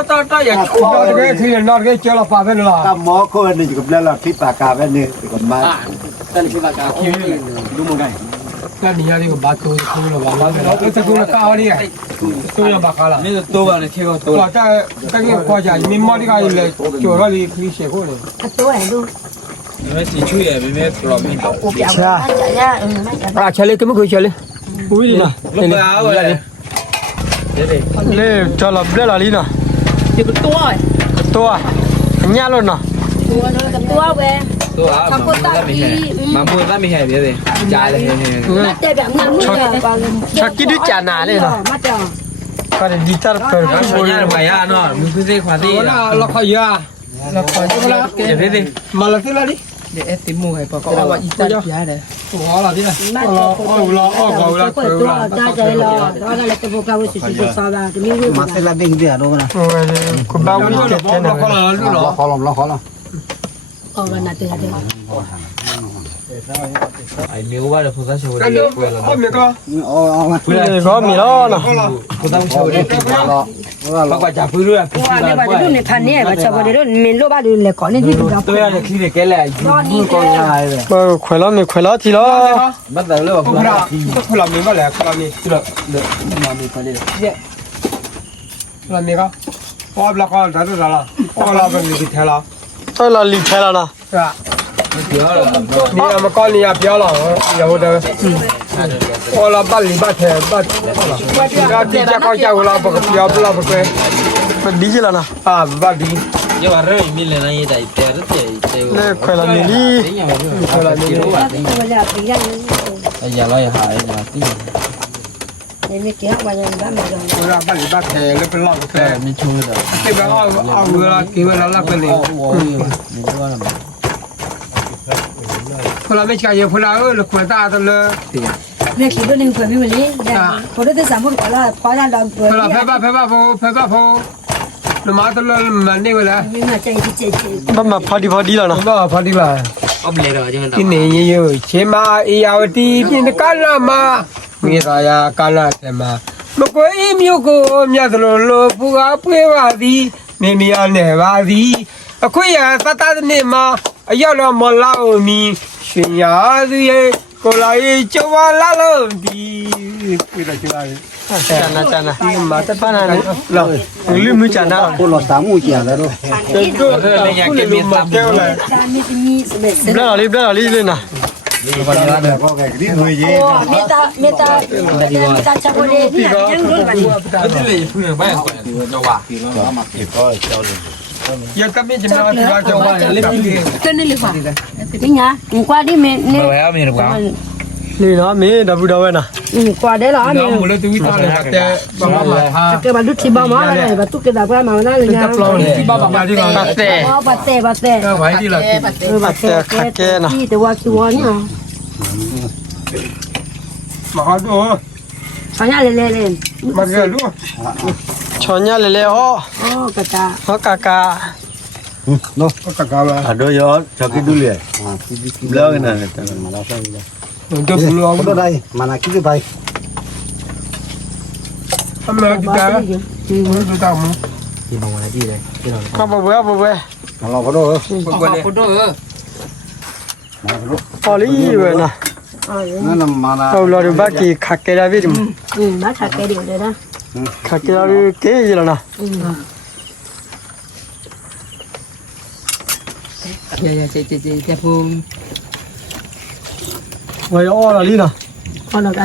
ရချိုးတော့ကဲခင်းနော်ကဲကျော်လာပါပဲလား ta mó cô này chỉ có là cái bà cà bên này còn mà ကနီရလေးကဘာတိုးဆိုးလို့ဘာလာတယ်တော့တကူကကာဝလေးတိုးရပါခါလားမင်းတိုးပါနဲ့ခေကောတိုးတာတကယ်ကွာကြမင်းမဒီကလေကျော်ရလေးခရီးရှေကိုလေ 多很多。 မင်းစီချွေရမင်းမဲပရောမင်းတော့ 我表妹，家家， อาเชลีก็ไม่เคยเชลีอุ้ยดีนะ မပါဘူးလေတဲ့ เล่จอลเบลลาลีนะ 这个多， ตัวญาโลนะ 多那个多呗。 တော့အာမမဘူးသားမဟဲ့ပြတယ်ကြားတယ်ဟဲ့ 那代表俺们ชากิดุจานาเลยนะ 妈的， ก็ได้ดีตาร์เปิด ဘာဆိုရမှာရနော်မူစေးခွာသေး ဟုတ် လား လားလောက်ခရလောက်ခရလား ပြတယ်တဲ့ မလာသေးလားဒီ အဲ့တင်မို့ဟဲ့ပေါ့ကောဝအီတာပြရတယ် ဟောလာဒီလားဟုတ်လားအော်ကောလား 会多，大家了，我那来这不搞我出去就烧吧，这没有嘛。 là bên kia đâu nè กูบ้าวิ่งเจ็บแค่ไหน လောက်ခလာလူလား khó lắm 哦，那对对。 အဲ့မျိုးပါလေဖုသားချိုး ကဲ တယ်ပွဲလာ အော်မေကော ก็มีแล้วนะ ဟုတ်လား ဖုသားချိုးတယ်ဘာကကြဖူးလို့ရဖူး 哇， လာ 你把 ပွဲ 这种的看你，把这个的都没老把的来搞，你这个 တော့ရတယ်ခီးတယ်ကဲလဲဘူးကောင်းရတယ် เออခွေแล้วไม่ခွေแล้วทีแล้ว မတ်တယ်လို့ ဟုတ် ဖု လား သား ခလာမေမလဲခလာမေ သူတော့မမီဖလေး ခလာမေကဟောဘလာကောဒါတော့လားဟောလာပဲဒီထဲလား เออลาลีแพ้แล้วนะ ဟာ ပြောတော့ 你要么搞你也别了，要不得。我了把里把菜把，那地家搞家伙了不要不了不对 มันดีจิแล้วนะ 啊把地， ရပါရမီလည်းနိုင်တဲ့တဲ့တဲ့ เนี่ยခွေแล้วมีลี่ 好了你。我俩不一样， အဲ့ရလောက်ရဟာအဲ့ဒါသိတယ် 你没给我人家没有。我了把里把菜了不了不 အဲ့ 对， မင်းချိုးတော့ 这边二五了给我了那个哩， မင်းပြောရမှာ 后来没吃也回来了，回大的了，那给多能分没问题，或者在咱们搞了，花样当回来拍把坡，那嘛的了蛮那个了，你们这一这， มันมาพอดีแล้วนะ 那跑的了。 အပလေတော့ကျွန် 今 တော် 年也有，起码也要地变得干了嘛，没啥呀，干了什么？不过也没有个面子了，不啊不话的，没要那话的，啊可以啊，啥大的呢嘛，要了么老米，悬崖的耶，过来就往拉了的，对了就那里， จานนะจานนะมาแต่ป้านะเราลืมมือจานนะ cô lọt tám mùi chè ra đâu 就လည်းရကမင်းတပ် 掉了，咱们的米是没事 เบล。ลาลีเบลลาลีเลยนะ có cái đi người gì 哦，没打吃过的，你两种吧你。 အဲ့ဒီလေဖူးရင်ဘာကွယ်တော့ပါ mà kịp có cho được 也根本就没有地方叫我，你别。跟那里话，你呀，你挂的没那。 ဘယ်ရမင်းကွာ นี่เนาะมีดับบูดับเว้นะ กว่าได้หรอ น้ เนี่ อง ย หมดเลยตัววิตาเลยแต่บางมาพา เกิดมาลุชิบามาเลยมาตุกเกิดมาได้เลยนะ ปลอนี่ที่บ้านมาที่เราแต่ ปัตเต้ ก็ไว้ที่เรา ปัดแต่ขัดแกนะ ที่แต่ว่าคิวเนี่ย มาขอดู เขาเนี่ยเล่น มาเกิดดู ชอนยาเลยๆโอ้กระจา ฮอกากา no ก็กาวละ ado yo chaki dulu ya bilang na malah saya เดี๋ยวเรา Kodo dai mana kiri bai ทำไมจุดนั้นจุดตามมึง ข้าวบะเบ้บะเบ้ kalau kodo คนดู พอลี่เว้นะ na mana เราเราดูบ้ากี่ขัดแกได้พี่ดิ บ้าชักแกเดียวเลยนะ ขัดแกได้เก๋ยี่แล้วนะ จะพูด ไว้อ้อละลี่นะ พอเราได้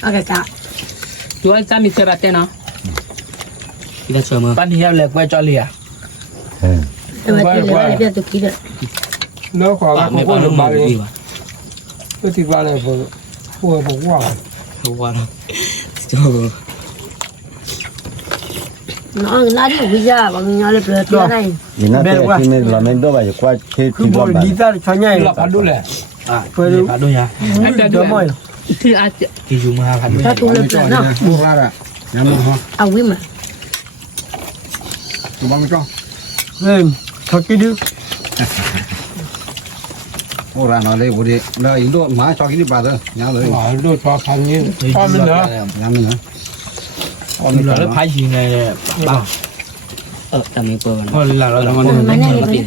เอากระจา ตัวจะมีเสื้อแบบเนาะที่จะเชื่อมั้ย ปั้นเฮียเล็กไว้จอเลีย แต่ว่าที่เหลือเดี๋ยวตุกี้เด้อ แล้วขอมาขอคนมาเลยก็ติดว่าอะไรพวกบอกว่า รู้ว่าโจ้ น้องน่าดีวิจาบางอย่างเลยเปลือยตัวไหน ina te kini la mendo ba kwa che คือ ti บอ ba ลดีตาชอนใหญ่ หลับพันดูแหละ ไปดู พันดูยา เดี๋ยวไม่ ที่อาจจะ ที่อยู่มาพันดู ถ้าตัวเลยเปลือยเนาะ murara nyam ha เอาวิ่งมา tu ba mi cho เฮ้ยขัดกี่ดู ora no le budi la indo ma cho kini ba da nya le หลายดูชอบพันนี้ชอบมันเนาะ nyam ni na มีหลายพายชิงไงบ้า แต่ไม่เปิด พอหลังเราทำมัน มันนี่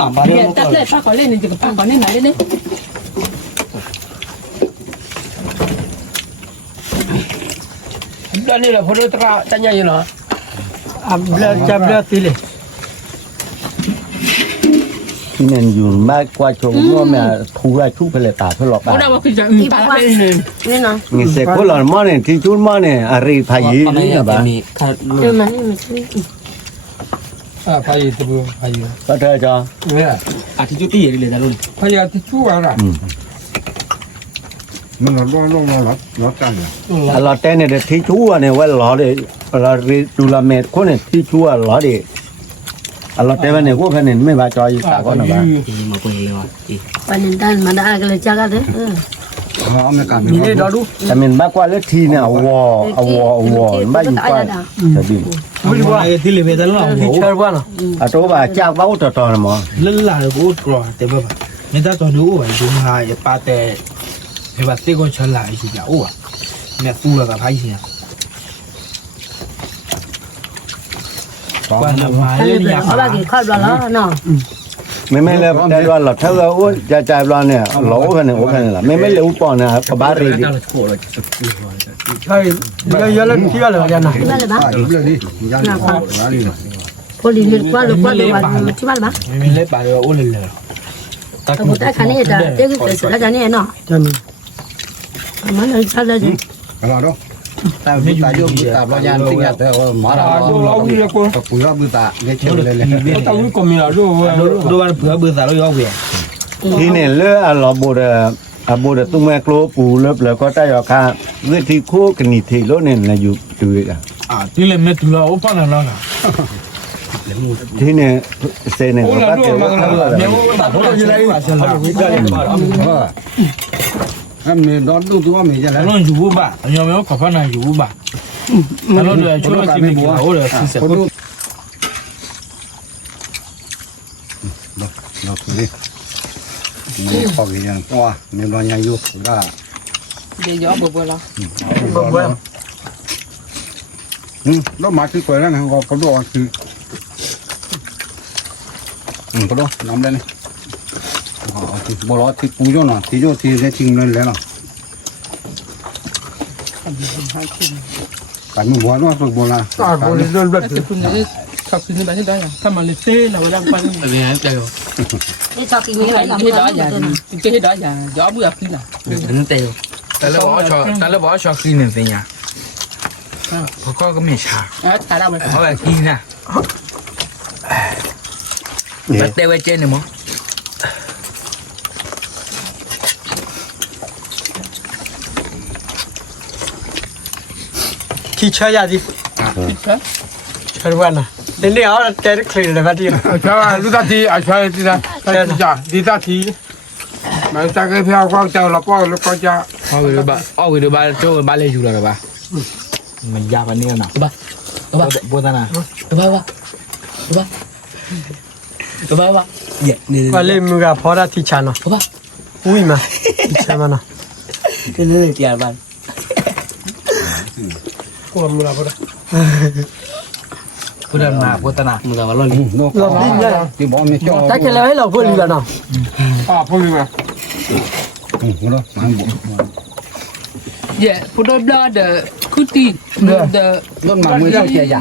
ต่ำบ้าน เนี่ยจับเลยป้าขอเล่นหนึ่งจุดป้าขอเล่นไหนได้เนี่ย ด้านนี้แหละพอดูตราจะใหญ่เนาะ อับเบลจับเบลตีเลย kinen yun ma kwa cho mo me thu ra chu pele ta phe lo โอ้ ba ได้ว่าคือจะป้าเล่นหนึ่ง นี่เนาะ ni se ko lo mo ne ti chu mo ne ari pha yi ni na ba ค่ะ เออมันนี่ พายตัวพาย ba ta cho เนี่ย อาทิตย์จุดที่เลยนะลุง พายที่ชั่วอะไร มันlo kan ya lo te ne de ti chu ne wa lo de lo ri tu la me ko ne ti chu lo de lo te ba ne ko phe ne me ba cho yi ta ko na ba ที่มาเปิดเลยว่ะที่ วันนี้ท่านมาได้กันเลยจ้ากันเลย ha me kan มีนี่ดอดู ta men ba kwa le thi ne awo ba yu kwa ta bi ไม่รู้ว่า ที่เลยไปตลอด ที่เชิญว่าเนาะ a to ba cha ba to to na mo เล่นหลายกูกรอแต่แบบไม่ได้ตอนดูว่าดูมาอย่าปาแต่เฮ้ยว่าเตะก็ฉลาดสิจ้าโอ้ะเนี่ยฟูแล้วก็พายชิงวันละมา ท่าน เล่ เลย น เปลือย ยา เขาบ้ากี่ข้าวแล้วเนาะ me me le da lo lo tha ga o cha lo ne lo o phe ne o phe ne la me le u po na ba ri di ใช่เยอะๆแล้วเที่ยวเลยกันนะ ที่บ้านเลยบ้าง di le di ya ni ba ri พอดีนึกว่าลูกว่าเดี๋ยววันที่บ้านบ้าง ไม่เล่นปลาเลยโอ้เลยเลย แต่ผมได้คันนี้จะเจ๊ก็เกิดสุดแล้วกันนี่เนาะ จัน มันเลยชัดเลย lo do ta vi ta yo bu ta lo yan ting ya te o ma ra ดูเราวิ่งกู ku yo bu ta ge che le le ต้องวิ่งก็มีอ่ะดู ดูวันเผื่อเบื่อสาวเราย้อนเวียน thi ne le a lo bo de tu me klo pu le le ko ta yo kha vi thi khu ke ni thi lo ne na yu tu ya ที่เล่นไม่ถูกเราโอ้ฟังแล้วนะ thi ne se ne โอ้ ko เรา pa ดู te มา lo แล้ว kha เดี๋ยว la ตัดเขาจะได้ ha me do du tu me ja แล้ว la เราอยู่บ้านยังไม่ขอฟังนะอยู่บ้านแล้วเราเดี๋ยวช่วยกินไม่บัวโอ้เลยสิเสร็จ nó đi đi có cái gì qua mình vào nhà vô ra เดี๋ยวย้อนเบอร์เรา nó mà cái quầy đó này có đồ thì có đồ nắm lên này thì bỏ lót thì cú cho nó thì sẽ chìm lên đấy nào cái mình bỏ nó rồi bỏ là ตาคนเดินแบบ แต่คุณนี่ขับขึ้นไปที่ได้ยังถ้ามันเลยเต้เราได้ไปไม่ได้เจ้า นี่ชอบกินนี่ไหนล่ะ ที่ได้ยังที่ได้ยังย้อนเบื่อขึ้นอ่ะนั่นเต้ แต่แล้วบอกชอบกินหนึ่งสิ่งอ่ะเพราะก็ไม่ชา ถ่ายได้ไหม เพราะแบบกินน่ะแต่เต้ไว้เจนเนี่ยมั้ง ที่เชื่อยาดิเชื่อว่านะเดี๋ยวนี้เอาแกได้คลีนเลยป่ะที่ ใช่ลูกตาทีใช่ที่นั่นใช่จ้ะดีตาทีมันจะเก็บเพียวกวางเจ้าละป้อละป้อจ้า เอาไปดูบ้านโจ้บ้านเลยอยู่แล้วป่ะมันยากกว่านี้นะบ้าบ้านะบ้าเนี่ย ว่าเล่มึงกับพอได้ที่ชาเนาะอุ้ยมาที่ชามาเนาะ ก็เลยเกี่ยวบ้าน พวกมึงละพอได้ พูดมาพูดนะมึงกับว่าเราลิ้น เราดิ้นเลย ที่บอกไม่ชอบ แต่แกเลยให้เราพูดดีแล้วเนาะ พูดเลยมั้ย แล้วมันบอก Yeah, put the blood, the cootie, the ต้นมาเมื่อเช้าเจียยา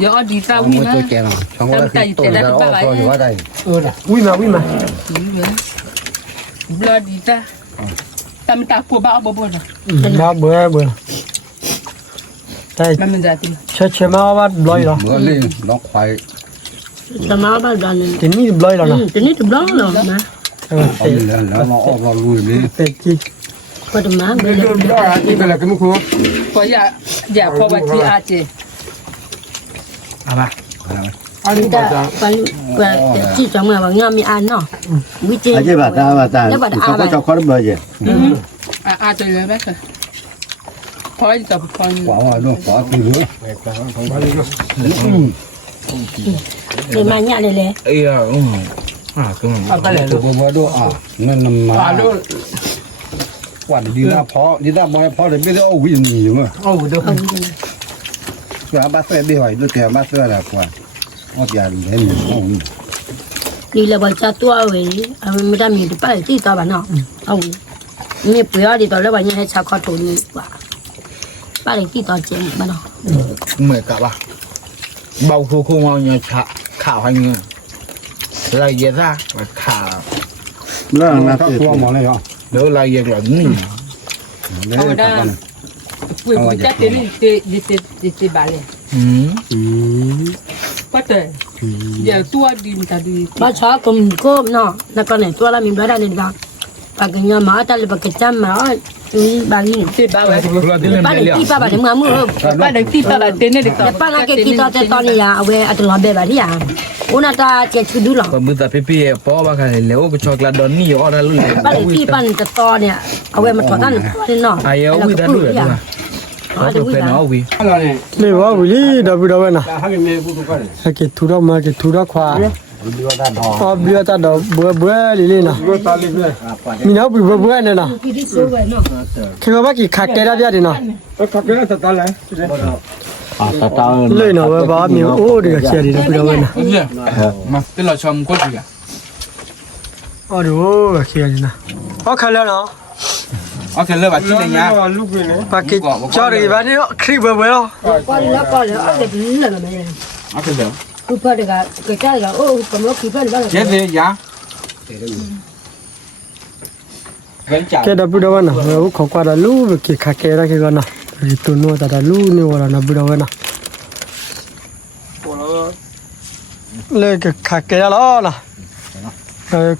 the odd dita เมื่อ winner. เช้าเจียนะช่องว่าคือต้นแล้วอ้ออยู่ว่าได้ อุ้ยมา Blood dita. Tam tak po ba abo boda. บ้าเบื่อแต่ Mamen jati. เชื่อมาว่าบลอยเหรอ เมื่อเล่นน้องควาย Sama ba dan ni. ทีนี้บลอยแล้วเนาะ Ini tu belum lah ma. เออ เอาแล้วเราออกเราลุยเลย เตะจี Kau tu ma โด boleh. นได้ที่เป็นอะไรกันมั้งครู Po ya po ba ti ate. อันนี้ก็จะ Kita paling ci sama bang ngami an no. Wiji. อาจจะบาตาเขาก็จะคอร์บเจ Ate le ba ka. Po ita po. ขวาว่าน้องขวาคือเรือ Ni banyak le le. เอ้ยก็เลย ตัวว่าด้วยนั่นมา ลูก กว่าดีนะพอดีนะบอยพอเลยไม่ได้เอาวิ่งหนีมั้ง โอ้เดี๋ยว แกบ้าเสื้อดีหอยด้วยแกบ้าเสื้อแหละกว่าอ้อยาเห็นห้อง Ni le baca tu awe. Awe muda mi tu pa ci ta ba no. Awe. Ni pu ya di to le ba nya cha kho tu ni ba. Pa le ci to che ba no. เหมือนกับว่าเบาคู่เอาเนี่ยข่าวให้เงี้ยรายเยอะนะข่าว เรื่องนั้นก็ตัวหมอเลยเหรอ เดี๋ยวรายเยอะแบบนี้ เรื่องนั้น Pu ta te ni te bale. Pa te. Ya tu adin tadi. Ba cha kum ko no. Na ko ne tu la mi ba da ni ba. Pa ke nya ma ta le ba ke cham ma. Ni ba ni. Te ba wa. Pa le ti pa ba de ma mu. Pa de ti pa ba te ne de ka. Ya pa na ke ti to te to ni ya awe atlo be ba dia. Una ta che chu du lo. ก็มือแต่พี่ๆป้อบ้ากันแล้วก็ช็อกโกแลตดอนนี่อ๋อนั่นเลย Pa le ti pa ni te to ni. Awe ma to ta ni no. ไอ้เอาวิดาด้วยด้วยเอาเป็นเอาวิ อะไรเนี่ย ไม่ว่าวิลีดับดับนะ ถ้าเกิดมีผู้ถูกกัน ไอ้เกทุระมาเกทุระขวา ดีว่าได้ดอก อ๋อเบียตาดอกเบื่อลินะ ก็ตาลิบเลย มีน้าเบื่อเนี่ยนะ Ki di so we no. คือว่ากี่ขาแกได้เบียดินะ ก็ขับไปแล้วตาไหล ตา เลยเนาะว่าบ้ามีโอ้ดีกับเชียร์ดีดับดับนะ เนี่ยมาที่เราชมก็ดีอ่ะ อ๋อดูเชียร์นะอ๋อคันแล้วเนาะ โอเคเลิกแบบที่ไหนเงี้ย ลูกเลยเนี่ย ปากกิจอรีบ้านนี้คลิปเบื่อ Pa la pa le ade ni la me. โอเคเลิก Ku pa de ga ke cha ga o como ki pa ba. เจ๊เลยยาเว้นจ่า แกดับดับนะเราขอกว่าลูกกี่ขาแกได้กี่กันนะตัวนู้นแต่ลูกนี่ว่าดับดับนะเลยก็ขาแกแล้วนะ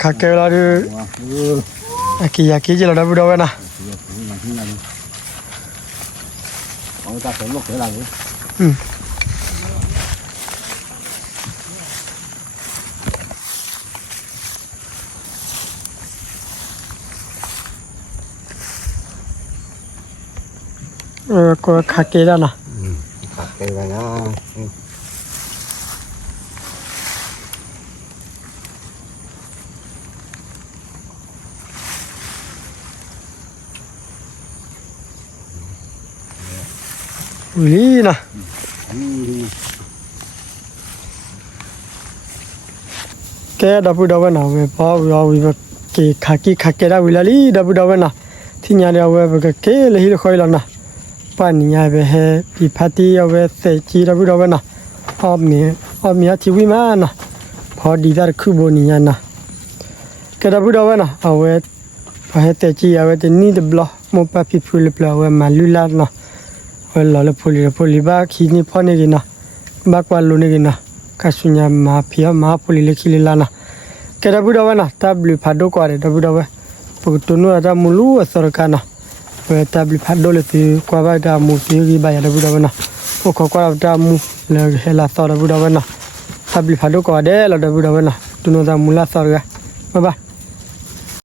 ขาแกแล้วดูกี่จะดับดับนะ เอาตาเป็นลูกอะไร ก็ขาแกแล้วนะ ไปไปนะ วิลีนะแกดับดับนะเว้ยพอเราวิบกี่ขาแกได้วิลาลีดับดับนะที่งานเราเว้ยก็เกเลยฮิลคอยแล้วนะป่านนี้ไปให้ปีพัดที่เอาไว้เสจีดับดับนะอ้อมที่วิมานะพอดีได้คือบนี้นะแกดับดับนะเอาไว้พอให้เสจีเอาไว้แต่นี่เดบล้อมุปะพิพูลเปล่าเว้ยมาลุลานะเวลาเราพูดบ้าขี้นี่พอเนี่ยกินนะบ้ากว่าลุเนี่ยกินนะกาสุญญามาพิอามาพูดเลยขี้ลานะแกดับดับนะตาบลูพัดดูกว่าเลยดับดับปกตินู้นเราจะมุลูอสรกันนะ ta bli phado le ti kwa ba da mu ti ri ba ya da bu da na o ko kwa da mu le he la sa da bu da na ta bli phado ko de la da bu da na tu no da mu la sa ga ba